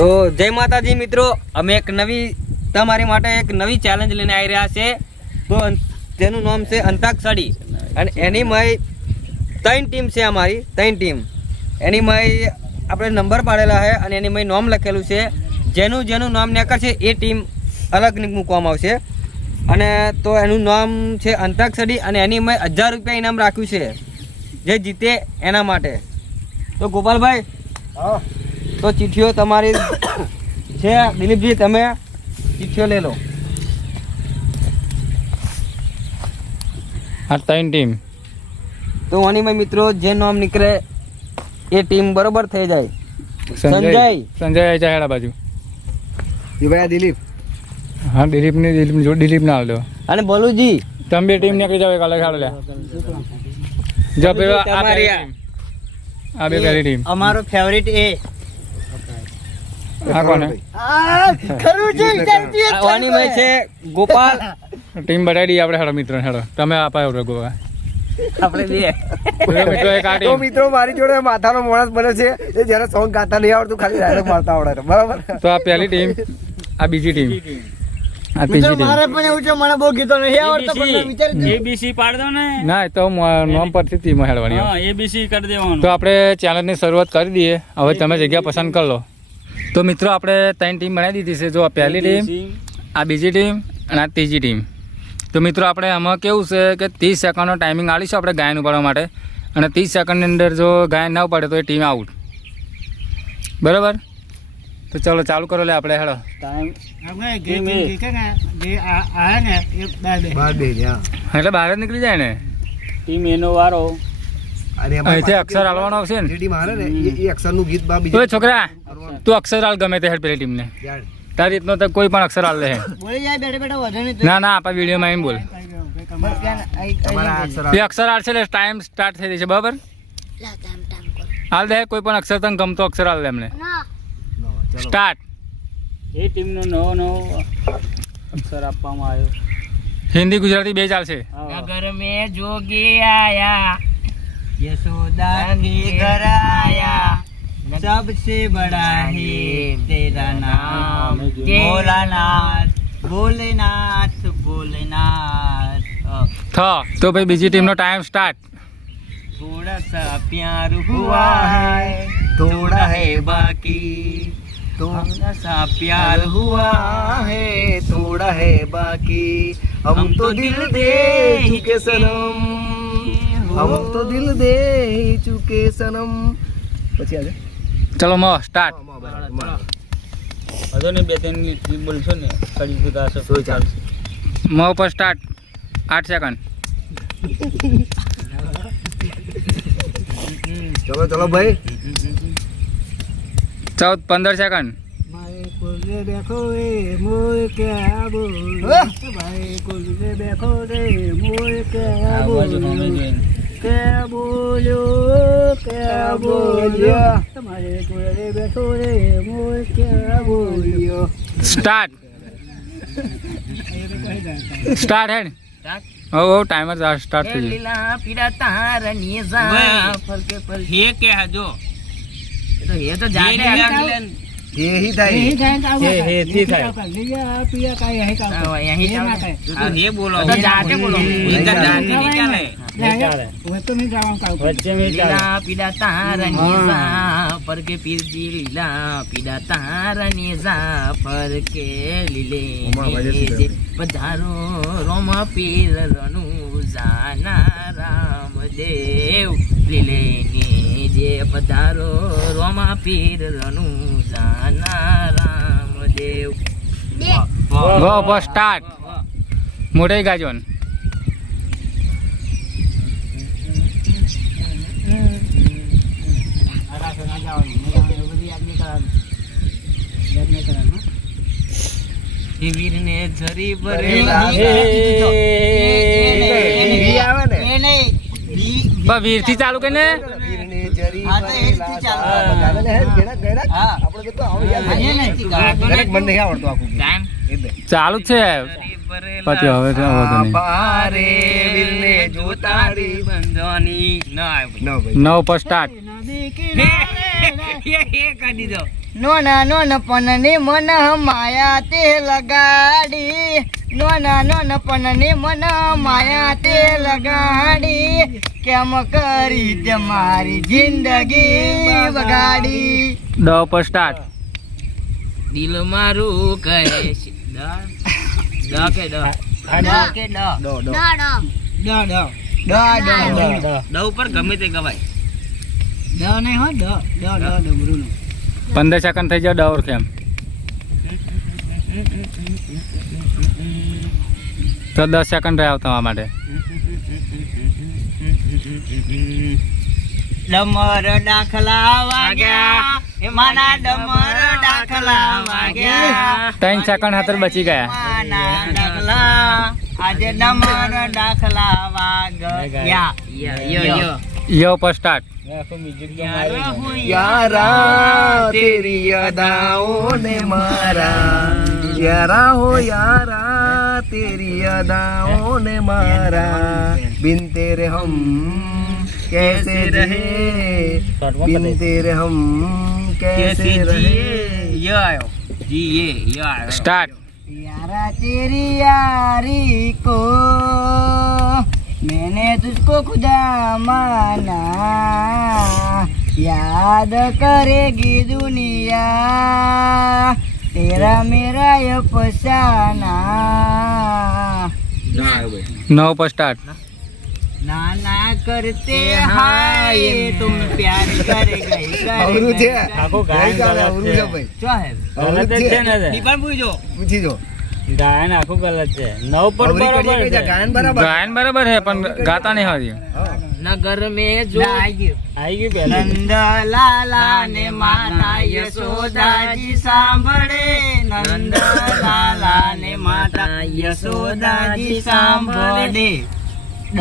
તો જય માતાજી મિત્રો, અમે એક નવી તમારી માટે એક નવી ચેલેન્જ લઈને આવી રહ્યા છે. તો તેનું નામ છે અંતાક્ષરી અને એની મય 3 ટીમ છે, અમારી 3 ટીમ. એની મય આપણે નંબર પાડેલા છે અને એની મય નામ લખેલું છે. જેનું નામ નીકળશે એ ટીમ અલગ મૂકવામાં આવશે. અને તો એનું નામ છે અંતાક્ષરી અને એની મય 1000 રૂપિયા ઇનામ રાખ્યું છે જે જીતે એના માટે. તો ગોપાલભાઈ, તો ચિઠ્ઠીઓ તમારી છે. દિલીપજી, તમે ચિઠ્ઠીઓ લઈ લો. આ 3 ટીમ. તો આની મિત્રો જે નામ નીકળે એ ટીમ બરોબર થઈ જાય. સંજય ચાહેડા બાજુ દિલીપ. હા, દિલીપ ના હાલ દો. અને બોલુજી, તમે બે ટીમ નીકળી જાવ. એક અલગ હાલ લે. જો પેલા આ બે પહેલી ટીમ. અમારો ફેવરિટ એ આ કોને? આની મય છે ગોપાલ. ટીમ બતાવી દઈએ આપણે. હેડો મિત્રો, હેડો તમે આપાયો ગોપા. આપણે બે મિત્રો એક આ તો ટીમ. મિત્રો મારી જોડે માથાનો માણસ બને છે એ જ્યારે સોંગ ગાતા નહીં આવડતું, ખાલી ડાયલોગ મારતા આવડે. બરાબર. તો આ પહેલી ટીમ, આ બીજી ટીમ, આ ત્રીજી ટીમ. પણ એવું છે, મને બહુ ગીતો નહીં આવડતો, પણ વિચારી એબીસી પાડ દો ને. ના, એ તો નામ પરથી ટીમ હેડવાની. હા, એબીસી કરી દેવાનું. તો આપણે ચેલેન્જની શરૂઆત કરી દઈએ. હવે તમે જગ્યા પસંદ કરી લો. તો મિત્રો આપણે 3 ટીમ બનાવી દીધી છે. જો આ પહેલી ટીમ, આ બીજી ટીમ અને આ ત્રીજી ટીમ. તો મિત્રો આપણે આમાં કેવું છે કે 30 સેકન્ડનો ટાઈમિંગ આલીશું આપણે ગાયન ઉપાડવા માટે. અને 30 સેકન્ડની અંદર જો ગાયન ના ઉપાડે તો એ ટીમ આઉટ. બરાબર. તો ચલો ચાલુ કરો. લે આપણે હેડો. એટલે બહાર જ નીકળી જાય ને. ટીમ એનો વારો. અહીંથી અક્ષર હાલવાનો આવશે ને. એ અક્ષરનું ગીત બા ઓય છોકરા, તું અક્ષર હાલ ગમે તે હેડ પેલી ટીમને. તારી રીતનો તો કોઈ પણ અક્ષર હાલ લે. બોલી જાય બેઠા બેઠા વધુ નહીં. ના ના, આપણા વિડીયોમાં એમ બોલ. એ અક્ષર હાલ છે એટલે ટાઈમ સ્ટાર્ટ થઈ જશે. બરાબર. હાલ દે કોઈ પણ અક્ષર, તને ગમતો અક્ષર હાલ દે એમને. સ્ટાર્ટ. એ ટીમનો નવો અક્ષર આપવામાં આવ્યો. હિન્દી ગુજરાતી બે ચાલશે. नगर में जोगी आया, यशोदा के घर आया, सबसे बड़ा है तेरा नाम भोलानाथ, भोलेनाथ भोलेनाथ. તો ભાઈ બીજી ટીમનો ટાઈમ સ્ટાર્ટ. थोड़ा सा प्यार हुआ है, थोड़ा है बाकी, थोड़ा सा प्यार हुआ है, थोड़ा है बाकी, हम तो दिल दे चुके सनम, हम तो दिल दे चुके सनम. પછી આજે ચલો મો સ્ટાર્ટ. હજો ને 2-3 ટીમ બોલશો ને કરી દીધા હશે તો ચાલશે. મો પર સ્ટાર્ટ. 8 સેકન્ડ. ચલો ચલો ભાઈ. 15 સેકન્ડ. देखो रे मोर क्या बोल, भाई कुल से देखो रे मोर क्या बोल, क्या बोलो तुम्हारे कुल रे बैठो रे मोर क्या बोलियो. સ્ટાર્ટ. સ્ટાર્ટ હેડ. ઓ ટાઈમર સ્ટાર્ટ થઈ ગયું. લીલા પીડા તારા નીઝા પર કે પર હે કે હજો તો એ તો જાને એ હી થાય. હે થી થાય. यही તો હે બોલો. તો જાતે બોલો. એ તો જાતે નહીં ચાલે. વચ્ચે મેં ચાલે. લીલા પીડા તારા નીઝા પર કે પીરજી, લીલા પીડા તારા નીઝા પર કે લીલે જે પધારો રોમા પીર રનુ જાના રામદેવ, લીલે જે પધારો રોમા પીર રનુ જાના રામદેવ. ગો પર સ્ટાર્ટ. મોટે ગાજોન. વીર ને ઝરી ભરે આવે ને વીર થી ચાલુ કે ને. વીરને જરી હા, તો એ જ થી ચાલે. આપણે તો આવો યાદ દરેક મને નહીં આવડતું આખું ગીત. ટાઈમ એટલે ચાલુ જ છે. પછી હવે તો વાંધો નહીં. બારે વીરને જોતાડી બંધવાની ના ન ભાઈ 9 પર સ્ટાર્ટ. એ કાઢી દો. નોના નોનપણની મન માયા તે લગાડી નોના નોનપણની મન માયા તે લગાડી કેમ કરી તે મારી જિંદગી બગાડી ડ ઉપર સ્ટાર્ટ. દિલ મારું કહે છે દ કે ડ કે ડ ડ ઉપર ગમે તે ગવાય. નહીં હો ડ ડમરૂનો 15 સેકન્ડ થઈ જાય. ડ ઓર કેમ તો 10 સેકન્ડ રહ્યા તમારા માટે. ડમર દાખલા વાગ્યા માના ડમર દાખલા વાગ્યા 3 સેકન્ડ હાથર બચી ગયા. માના દાખલા આજે ડમર દાખલા વાગ્યા ય ઉપર સ્ટાર્ટ. यारा तेरी अदाओं ने मारा यारा हो यारा तेरी अदाओं ने मारा बिन तेरे हम कैसे रहे बिन तेरे हम कैसे रहे ય આયો જી ય આયો. સ્ટાર્ટ. यारा तेरी यारी को मैंने तुझको खुदा माना याद करेगी दुनिया तेरा मेरा ये फसाना 9 ઉપર સ્ટાર્ટ. ना ना करते हाय तुम प्यार कर गई અવરું છે આખું ગાયન ગઈકાલે ગલત અવરું છે. છે ભાઈ क्या है અવરું ગલત જ છે ને તે. દીપાન પૂછજો. પૂછી જો ગાયન આખું ગલત છે. 9 પર અવરી બરાબર કરીએ છે. ગાયન બરાબર ગાયન બરાબર છે પણ ગાતા નહીં આવતી. હા. નગર મેં જો आई गयो આવી ગયું પહેલા. નંદ લાલા ને માતા યશોદાજી સાંભળે નંદ લાલા ને માતા યશોદાજી સાંભળે ડ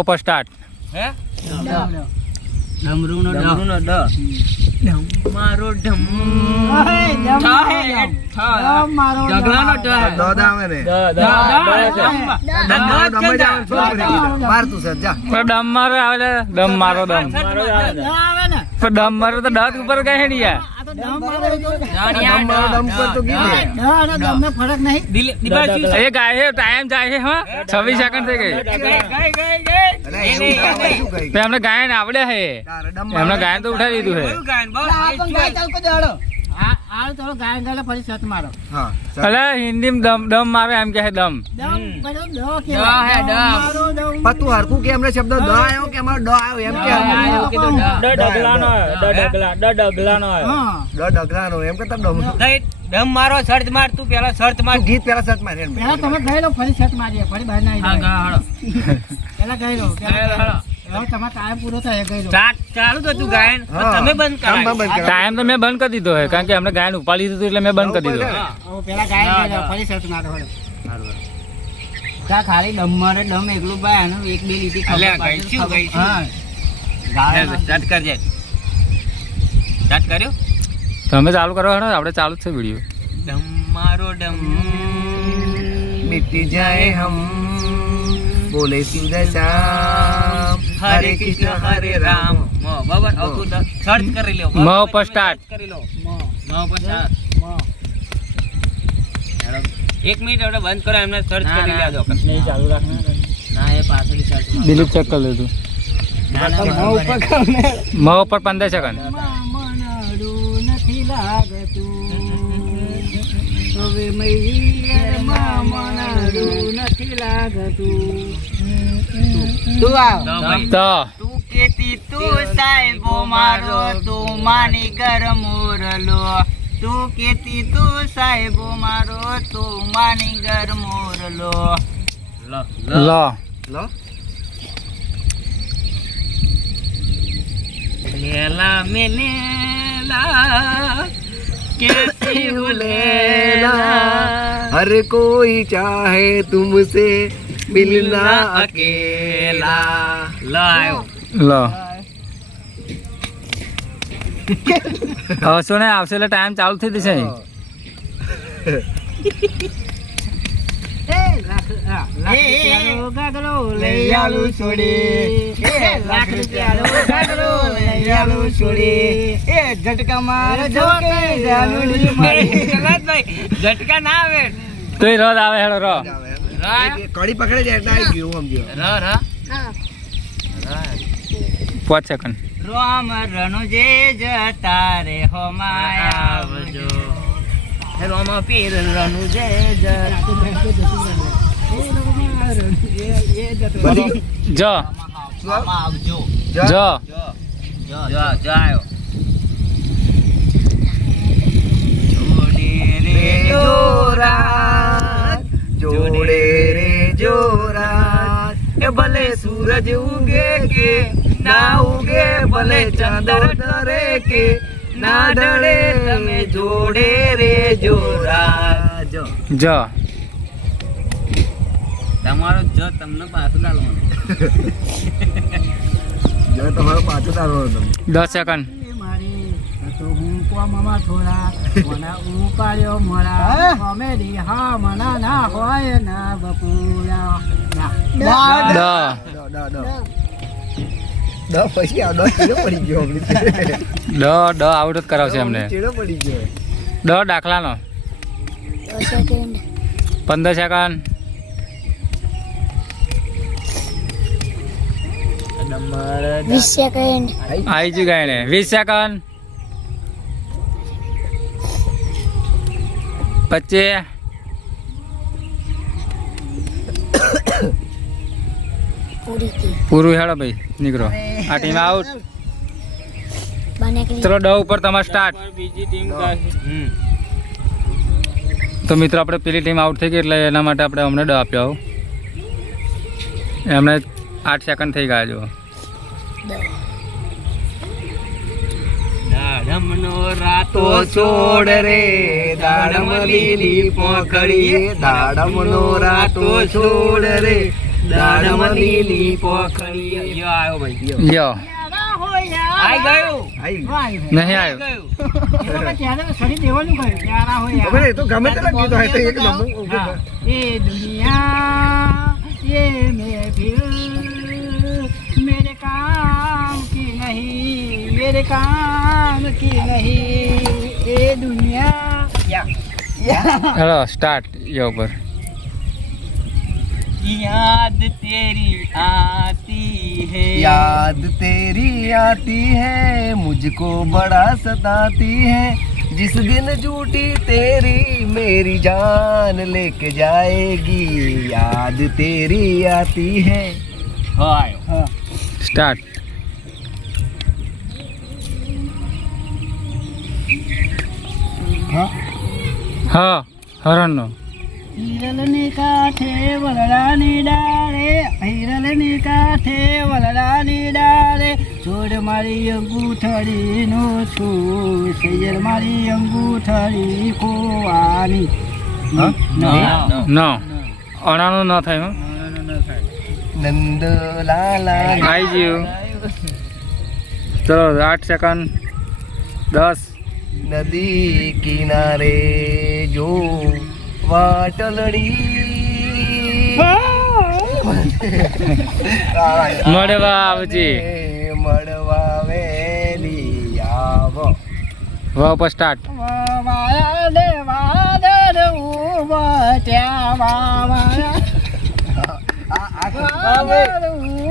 ઉપર સ્ટાર્ટ. હે ડમરૂ નો ડમરૂનો ડ મારો ઢમ ઢગલાનો ઢ. દોદ આવે ને દ દ દમ જ આવે છોકરી માર તું સર જા પણ ડમ મારો આવે લે. ડમ મારો દમ મારો આવે ને. પણ ડમ મારો તો દાંત ઉપર કઈ હેડી યાર. દમ મારો દમ પર તો કીધે દીપાન શું છે? એ ગાય છે ટાઈમ જાય છે. હા 26 સેકન્ડ થઈ ગઈ. અરે એવું કામ શું કહી તો એમને ગાયન આવડે છે. તારે દમ એમને ગાયન તો ઉઠાવી દીધું છે. કયું ગાયન બોલ? એ શું છે? હા અલે હિન્દી દમ મારે એમ કે છે દમ. ડ હે ડ. પણ તું હરખું કે એમને શબ્દ દ આવ્યો કે અમારો ડ આવ્યો એમ કે આયો કીધું ડ. ડ ડગલાનો આવ્યો. ડ ડગલાનો આવ્યો. ડ ડગલાનો એમ કે તમ તું દઈ ડમ મારો સર્ચ માર તું પેલા સર્ચ માર. ગીત પેલા સચ મારે એમ હા ગા હળો. સ્ટાર્ટ ચાલુ તો તું ગાયન તો હા. તમે બંધ કામ કરાય. બંધ કરાય. ટાઈમ તો મેં બંધ કરી દીધો છે કારણ કે એમને ગાયન ઉપાડી દીધું એટલે મેં બંધ કરી દીધો. હા. ખાલી ડમરે ડમ એકલું બાય આનું એક બે લીટી અલ્યા, ખબર ગાઈશું, પાડી. ગાઈશું. હા. સ્ટાર્ટ કરજે. સ્ટાર્ટ કર્યો? તમે ચાલુ કરો હેડો આપણે ચાલુ જ છે વિડીયો. ડમ મારો ડમ. मिट जाए हम बोले सीधा शाम હરે કૃષ્ણ હરે રામ. બરાબર હવે તું સર્ચ કરી લ્યો. મ ઉપર start. કરી લો. મ ઉપર start. હેડો. 1 મિનિટ આપણે બંધ કરો એમને સર્ચ કરી લેજો. નહીં ચાલુ રાખને. ના એ પાછળની સર્ચ ડિલીટ ચેક કરી લીધું. મ ઉપર 15 સેકન્ડ. મનડું નથી લાગતું હવે મૈયારમાં મનડું નથી લાગતું તું આવ તો તું કેતી તું સાહેબો મારો તું માની ઘર મોરલો તું કેતી તું સાહેબો મારો તું માની ઘર મોરલો લો લો લો લેલા મે લેલા कैसी हो लेला हर कोई चाहे तुमसे मिलना अकेला लो आयो લો હવે શું ને આવશે એટલે ટાઈમ ચાલુ થઈ જશે. એ રાખ ગાગરો લઈ આલું છોડી લાખ રૂપિયાનો ગાગરો લઈ આલું છોડી ઝટકા માર જો કે જાનુડી મારી ઝટકા ના આવે તો એ રદ આવે હેડો ર કડી પકડે છે એટલે આવી ગયું સમજો. 5 સેકન્ડ. રામ રણુજે જતા રે હો માયા આવજો રામ પીર રણુજે જ આવજો જ જાયો જોડે રે જોરાત એ ભલે સૂરજ ઉગે કે ના ઉગે ભલે ચાંદો ડરે કે ના ડરે તમે જોડે રે જોરાત. જ તમારો જ તમને પાછું ડાલવાનું. જો તમારો પાછો તારો હતો. 10 સેકન્ડ. મારી તો હું કોમમાં થોડા મને ઉપાડ્યો મોરા કોમેડી હા મના ના હોય ના બપુરા દ પછી આ ચેડો પડી ગયો ડ આઉટ જ કરાવશે એમને. ચેડો પડી ગયો. ડ દાખલાનો 15 સેકન્ડ. આવી જ ગઈ ને 20 સેકન્ડ. 25. પૂરું હેડો ભાઈ નીકળો. આ ટીમ આઉટ. ચલો ડ ઉપર તમારે સ્ટાર્ટ. બીજી ટીમ તો મિત્રો આપણે પેલી ટીમ આઉટ થઈ ગઈ એટલે એના માટે આપણે અમને ડ આપ્યો. એમને 8 સેકન્ડ થઈ ગયા જો. દાડમનો રાતો તો છોડ રે દાડમ લીલી પોખડી દાડમનો રાતો છોડ રે દાડમ લીલી પોખડી. યો આવ્યો ભાઈ યો આઈ ગયો નહીં આવ્યો. ખબર એ તો ગમે તે ગીતો હોય તો એક નંબર ये दुनिया ये महफिल मेरे काम की नहीं मेरे काम की नहीं ये दुनिया હેલો સ્ટાર્ટ યો ઉપર. याद तेरी आती है याद तेरी आती है मुझको बड़ा सताती है जिस दिन झूठी तेरी मेरी जान लेके जाएगी याद तेरी आती है. हाय સ્ટાર્ટ. હા હરણનો. હિરલની કાંઠે વલડાની ડાળે હિરલની કાંઠે વલડાની ડાળે છોડ મારી અંગૂઠડીનો છું સૈયર મારી અંગૂઠડી ખોવાની નો અણાનું ન થાય. હો नंद लाला આવી ગયું. ચલો 8 સેકન્ડ. 10. नदी किनारे जो वाटलड़ी મળવા આવજી. મળવા વેલી આવો. વા ઉપર સ્ટાર્ટ. વાદે વાદળ ઉભા ત્યાં વાદળ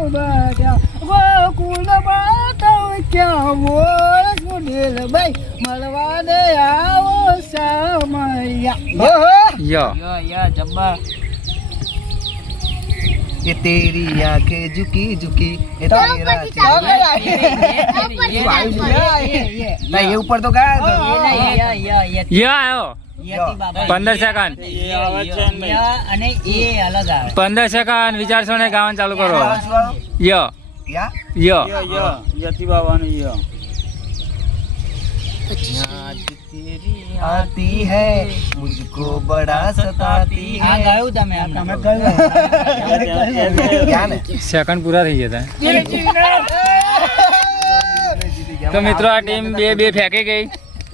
ઉભા ત્યાં ગોકુળ બાતવ ક્યાં મોર સુડેલ ભાઈ મળવા દે આવો સમયા યો जब्बा ये तेरी आंखें झुकी झुकी ये तेरा ना ये ऊपर तो गाया યો આવ્યો. 15 સેકન્ડ. અને એ અલગ આવે 15 સેકન્ડ વિચારશો ને ગાવાનું ચાલુ કરો. યો या યો યતિ બાવાનું યો आती है मुझको बड़ा सताती આ है ગાયું તમે क्या ने સેકન્ડ પૂરા થઈ ગયા હતા. તો મિત્રો આ ટીમ બે ફેંકી ગઈ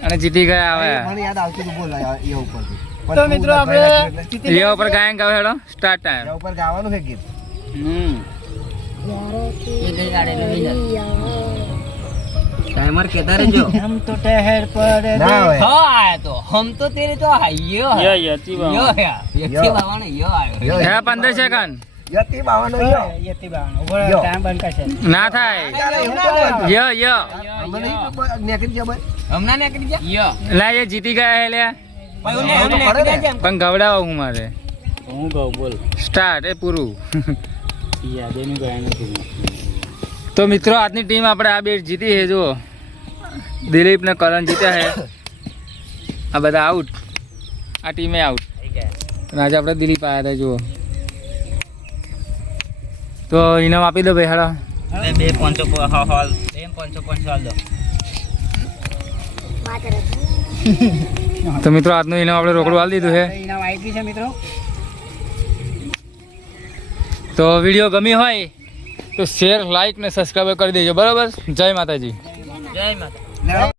અને જીતી ગયા હવે. મને याद આવતું તો બોલ ये ऊपर તો મિત્રો આપણે જીતી લિયો ઉપર ગાયન ગાવ હેડો સ્ટાર્ટ ટાઈમ એના ઉપર ગાવાનું છે ગીત. टाइमर कहता રહેજો हम तो ठहर पर ના હોય. हाँ आया तो हम तो तेरे तो यो है યા યાતી यो વા है ये बाबा यो आयो યો, હે 15 સેકન્ડ યતી બાવાનો યો. યતી બાવન ઉભો યો. ટાઈમ બંધ કરશે ના થાય ચાલે, એવું ના બોલતો. યો અમે નહીં ખબર, નેકળી ગયા ભાઈ. हमना ने कर दिया यो લા એ જીતી ગયા હે લે भाई उन्हें हमने कर दिया પણ ગવડાવો હું મારે હું ગાઉં બોલ સ્ટાર્ટ એ પૂરું યાદેનું ગાયન નથી તો મિત્રો આજની ટીમ આપણે આ બે જીતી છે જુઓ દિલીપ ને કરણ જીત્યા છે આ બધા આઉટ આ ટીમે આઉટ અને આજે આપણે દિલીપ આવ્યા હતા જુઓ તો ઇનામ આપી દો ભાઈ હાલો બે 500 હાલ એમ 500 હાલ દો તો મિત્રો આજનું ઇનામ આપણે રોકડું આપી દીધું છે ઇનામ આવી ગયું છે મિત્રો તો વિડીયો ગમી હોય તો શેર લાઈક ને સબસ્ક્રાઈબ કરી દેજો બરાબર જય માતાજી જય માતા લેવા